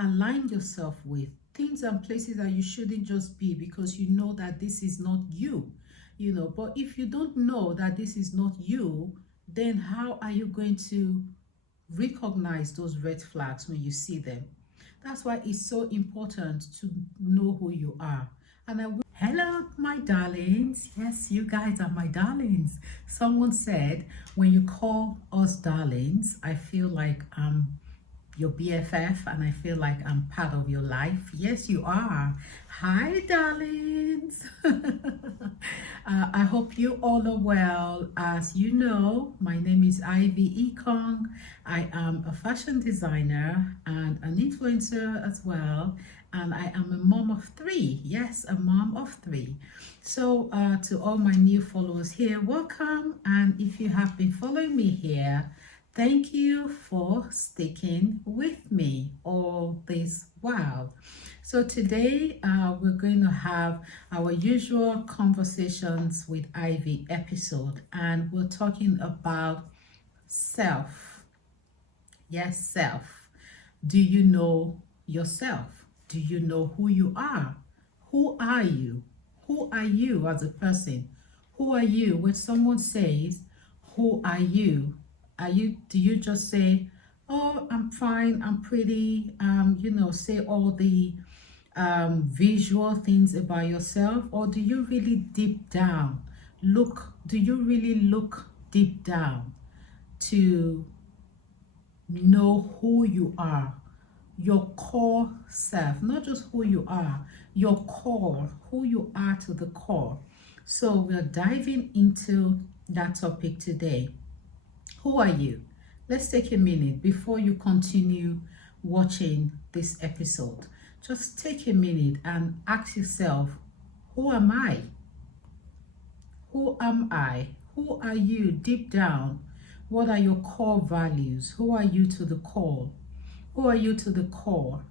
align yourself with, things and places that you shouldn't just be, because you know that this is not you, But if you don't know that this is not you, then how are you going to recognize those red flags when you see them? That's why it's so important to know who you are. And hello, my darlings. Yes, you guys are my darlings. Someone said, when you call us darlings, I feel like I'm your BFF and I feel like I'm part of your life. Yes, you are. Hi, darlings. I hope you all are well. As you know, my name is Ivy Ekong. I am a fashion designer and an influencer as well. And I am a mom of three. Yes, a mom of three. So to all my new followers here, welcome. And if you have been following me here, thank you for sticking with me all this while. So today we're going to have our usual conversations with Ivy episode, and we're talking about self. Yes, self. Do you know yourself? Do you know who you are? Who are you? Who are you as a person? Who are you? When someone says, who are you? Do you just say, oh, I'm fine, I'm pretty, say all the visual things about yourself? Or do you really deep down do you really look deep down to know who you are, your core self, not just who you are, your core, who you are to the core? So we're diving into that topic today. Who are you? Let's take a minute before you continue watching this episode. Just take a minute and ask yourself, who am I? Who am I? Who are you deep down? What are your core values? Who are you to the core? Who are you to the core?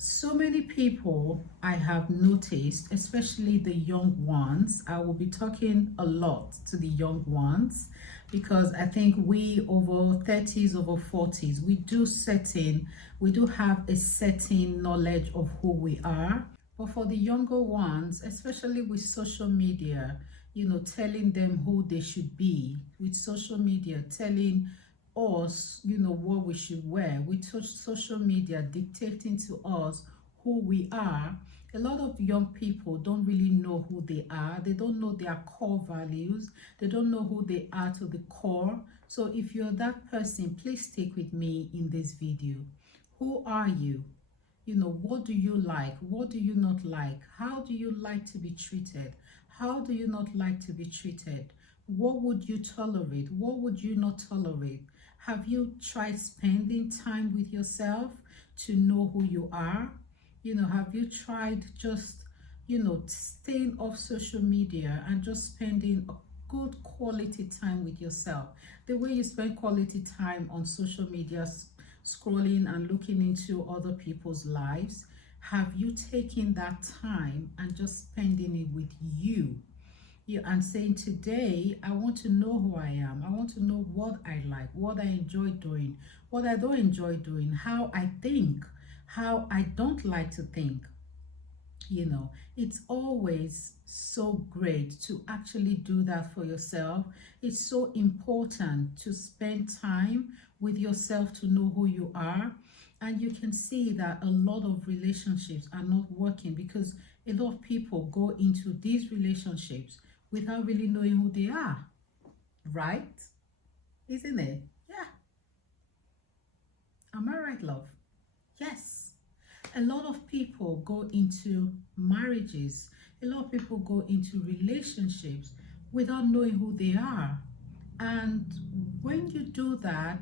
So many people I have noticed, especially the young ones. I will be talking a lot to the young ones because I think we over 30s, over 40s, we do have a certain knowledge of who we are. But for the younger ones, especially with social media, telling them who they should be, with social media telling us, what we should wear, with social media dictating to us who we are, a lot of young people don't really know who they are. They don't know their core values. They don't know who they are to the core. So if you're that person, please stick with me in this video. Who are you? What do you like? What do you not like? How do you like to be treated? How do you not like to be treated? What would you tolerate? What would you not tolerate? Have you tried spending time with yourself to know who you are? Have you tried just, staying off social media and just spending a good quality time with yourself? The way you spend quality time on social media, scrolling and looking into other people's lives, have you taken that time and just spending it with you? And saying, today I want to know who I am. I want to know what I like, what I enjoy doing, what I don't enjoy doing, how I think, how I don't like to think. It's always so great to actually do that for yourself. It's so important to spend time with yourself to know who you are. And you can see that a lot of relationships are not working because a lot of people go into these relationships without really knowing who they are, right? Isn't it? Yeah. Am I right, love? Yes. A lot of people go into marriages, a lot of people go into relationships without knowing who they are. And when you do that,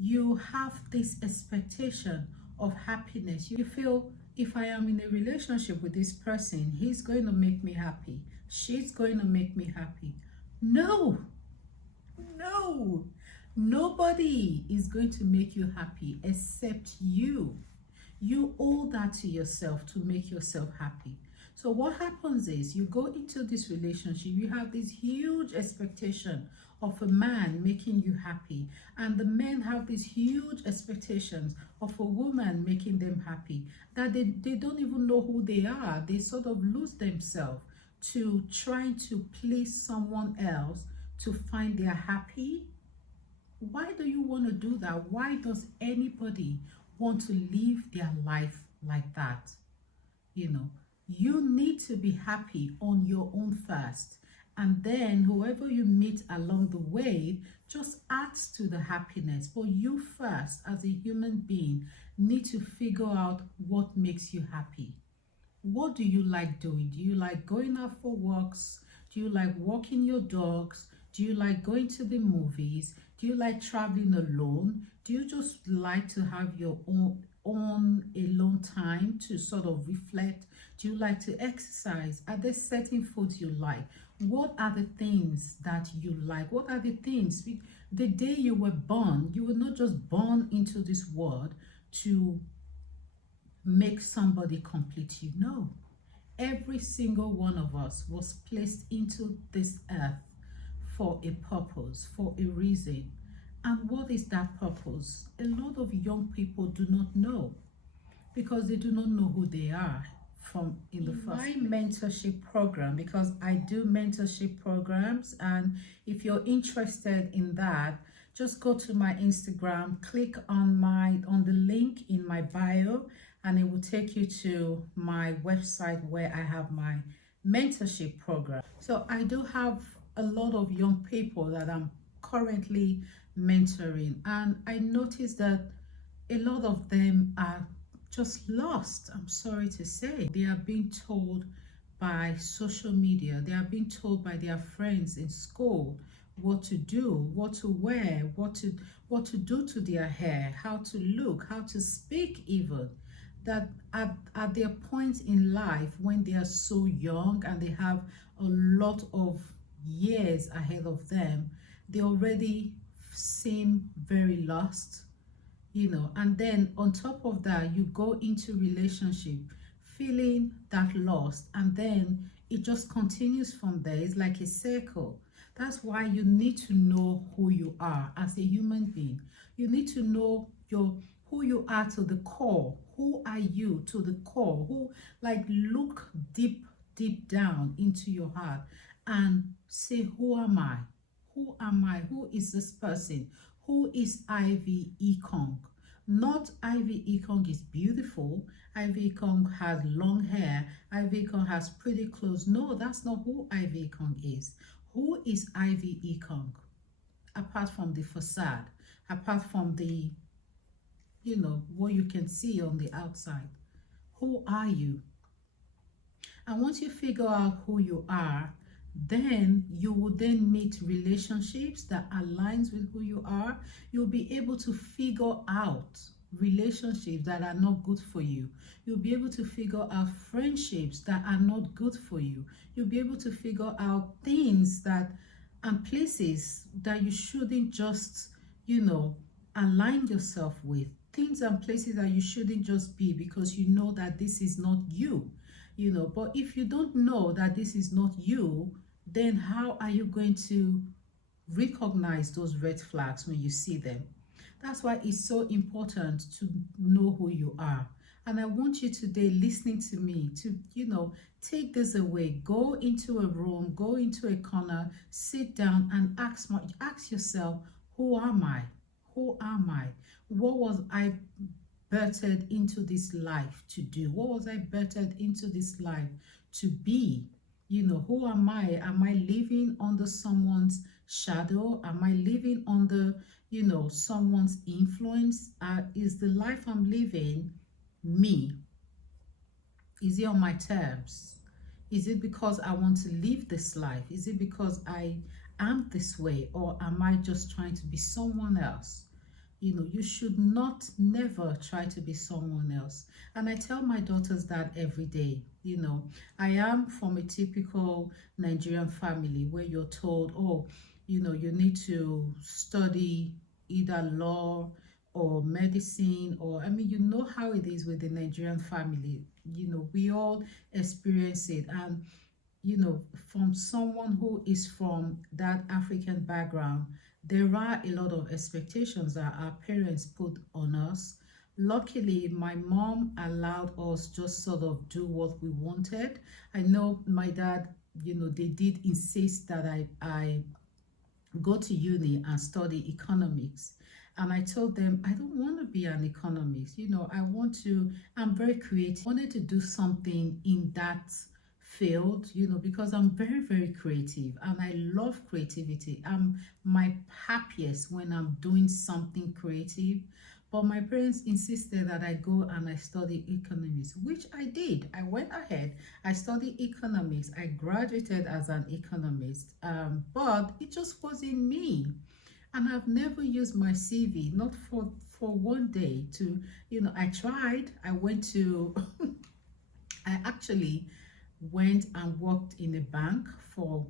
you have this expectation of happiness. You feel, if I am in a relationship with this person, he's going to make me happy, she's going to make me happy. No, no, nobody is going to make you happy except you. You owe that to yourself to make yourself happy. So what happens is, you go into this relationship, you have this huge expectation of a man making you happy, and the men have these huge expectations of a woman making them happy, that they don't even know who they are. They sort of lose themselves to trying to please someone else to find they're happy. Why do you want to do that? Why does anybody want to live their life like that? You know, you need to be happy on your own first, and then whoever you meet along the way just adds to the happiness. But you first, as a human being, need to figure out what makes you happy. What do you like doing? Do you like going out for walks? Do you like walking your dogs? Do you like going to the movies? Do you like traveling alone? Do you just like to have your own alone time to sort of reflect? Do you like to exercise? Are there certain foods you like? What are the things that you like? What are the things? The day you were born, you were not just born into this world to make somebody complete you. No. Every single one of us was placed into this earth for a purpose, for a reason. And what is that purpose? A lot of young people do not know, because they do not know who they are from in the first place. My mentorship program, because I do mentorship programs, and if you're interested in that, just go to my Instagram, click on the link in my bio, and it will take you to my website where I have my mentorship program. So I do have a lot of young people that I'm currently mentoring, and I noticed that a lot of them are just lost. I'm sorry to say. They are being told by social media, they are being told by their friends in school what to do, what to wear, what to do to their hair, how to look, how to speak even. That at their point in life when they are so young and they have a lot of years ahead of them, they already seem very lost, and then on top of that, you go into relationship feeling that lost, and then it just continues from there. It's like a circle. That's why you need to know who you are as a human being. You need to know who you are to the core. Who are you to the core? Look deep down into your heart and say, who am I? Who am I? Who is this person? Who is Ivy Ekong? Not Ivy Ekong is beautiful. Ivy Ekong has long hair. Ivy Ekong has pretty clothes. No, that's not who Ivy Ekong is. Who is Ivy Ekong? Apart from the facade, apart from the, what you can see on the outside. Who are you? And once you figure out who you are, then you will then meet relationships that aligns with who you are. You'll be able to figure out relationships that are not good for you. You'll be able to figure out friendships that are not good for you. You'll be able to figure out things and places that you shouldn't just, align yourself with. Things and places that you shouldn't just be, because you know that this is not you. But if you don't know that this is not you, then how are you going to recognize those red flags when you see them? That's why it's so important to know who you are. And I want you today, listening to me, to, take this away. Go into a room, go into a corner, sit down and ask yourself, who am I? Who am I? What was I birthed into this life to do? What was I birthed into this life to be? Who am I? Am I living under someone's shadow? Am I living under, someone's influence? Is the life I'm living me? Is it on my terms? Is it because I want to live this life? Is it because I am this way? Or am I just trying to be someone else? You should never try to be someone else. And I tell my daughters that every day. I am from a typical Nigerian family where you're told, oh, you need to study either law or medicine, or you know how it is with the Nigerian family. We all experience it. And from someone who is from that African background, there are a lot of expectations that our parents put on us. Luckily, my mom allowed us just sort of do what we wanted. I know my dad, they did insist that I go to uni and study economics. And I told them, I don't want to be an economist. I'm very creative. I wanted to do something in that field, because I'm very, very creative and I love creativity. I'm my happiest when I'm doing something creative. But my parents insisted that I go and I study economics, which I did. I went ahead, I studied economics, I graduated as an economist, but it just wasn't me. And I've never used my CV, not for one day to, I tried. I actually went and worked in a bank for,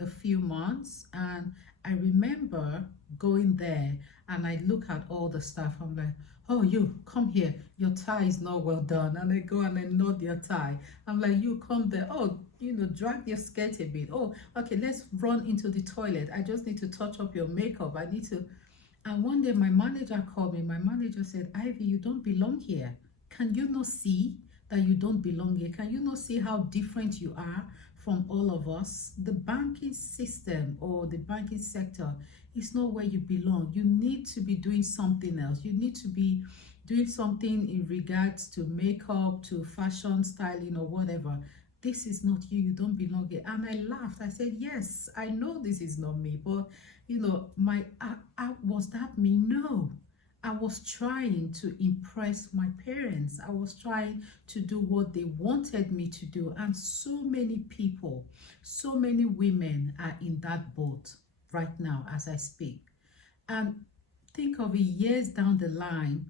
a few months. And I remember going there and I look at all the stuff. I'm like, oh, you come here. Your tie is not well done. And I go and I nod your tie. I'm like, you come there. Oh, drag your skirt a bit. Oh, okay, let's run into the toilet. I just need to touch up your makeup. I need to. And one day my manager called me. My manager said, Ivy, you don't belong here. Can you not see that you don't belong here? Can you not see how different you are from all of us? The banking system or the banking sector is not where you belong. You need to be doing something else. You need to be doing something in regards to makeup, to fashion, styling, or whatever. This is not you. You don't belong here. And I laughed. I said, yes, I know this is not me, but was that me? No. I was trying to impress my parents. I was trying to do what they wanted me to do. And so many people, so many women are in that boat right now as I speak. And think of it, years down the line,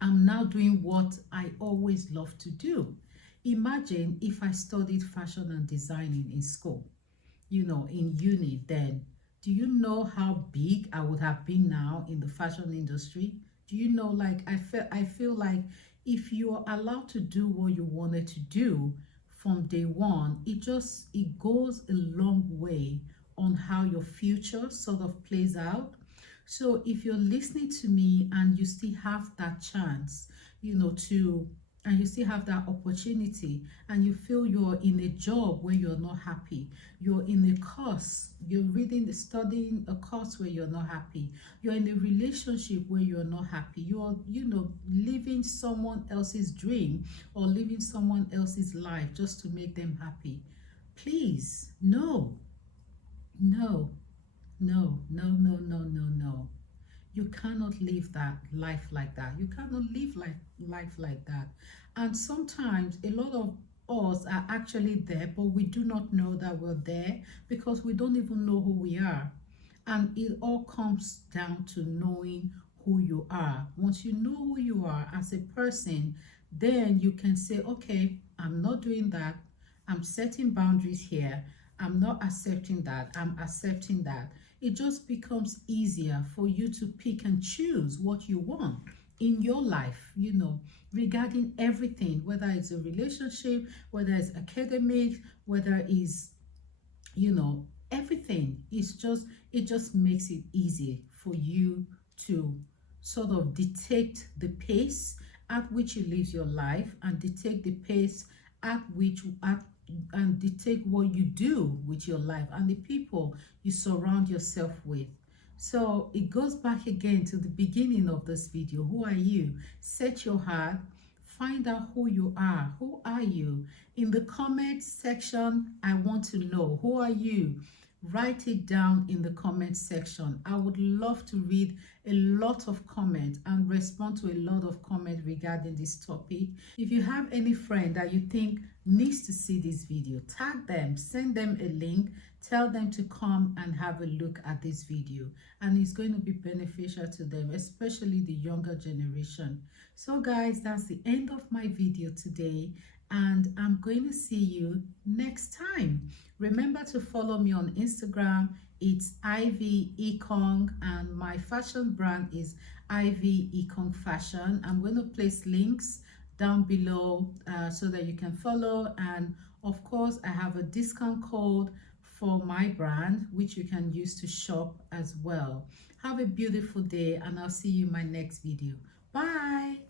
I'm now doing what I always loved to do. Imagine if I studied fashion and designing in school, in uni then. Do you know how big I would have been now in the fashion industry? Do you know, like, I feel like if you are allowed to do what you wanted to do from day one, it goes a long way on how your future sort of plays out. So if you're listening to me and you still have that chance, and you still have that opportunity, and you feel you're in a job where you're not happy, you're in a course, you're studying a course where you're not happy, you're in a relationship where you're not happy, you're, living someone else's dream or living someone else's life just to make them happy. Please, no, no, no, no, no, no, no, no. You cannot live that life like that. You cannot live life like that. And sometimes a lot of us are actually there, but we do not know that we're there because we don't even know who we are. And it all comes down to knowing who you are. Once you know who you are as a person, then you can say, okay, I'm not doing that. I'm setting boundaries here. I'm not accepting that. I'm accepting that. It just becomes easier for you to pick and choose what you want in your life, regarding everything, whether it's a relationship, whether it's academic, whether it's, everything. It just makes it easy for you to sort of dictate the pace at which you live your life and dictate the pace at which and dictate what you do with your life and the people you surround yourself with. So it goes back again to the beginning of this video. Who are you? Set your heart, find out who you are. Who are you? In the comment section, I want to know, who are you? Write it down in the comment section. I would love to read a lot of comments and respond to a lot of comments regarding this topic. If you have any friend that you think needs to see this video, tag them, send them a link, tell them to come and have a look at this video, and it's going to be beneficial to them, especially the younger generation. So guys, that's the end of my video today, and I'm going to see you next time. Remember to follow me on Instagram. It's Ivy Ekong, and my fashion brand is Ivy Ekong Fashion. I'm going to place links down below so that you can follow. And of course, I have a discount code for my brand, which you can use to shop as well. Have a beautiful day, and I'll see you in my next video. Bye.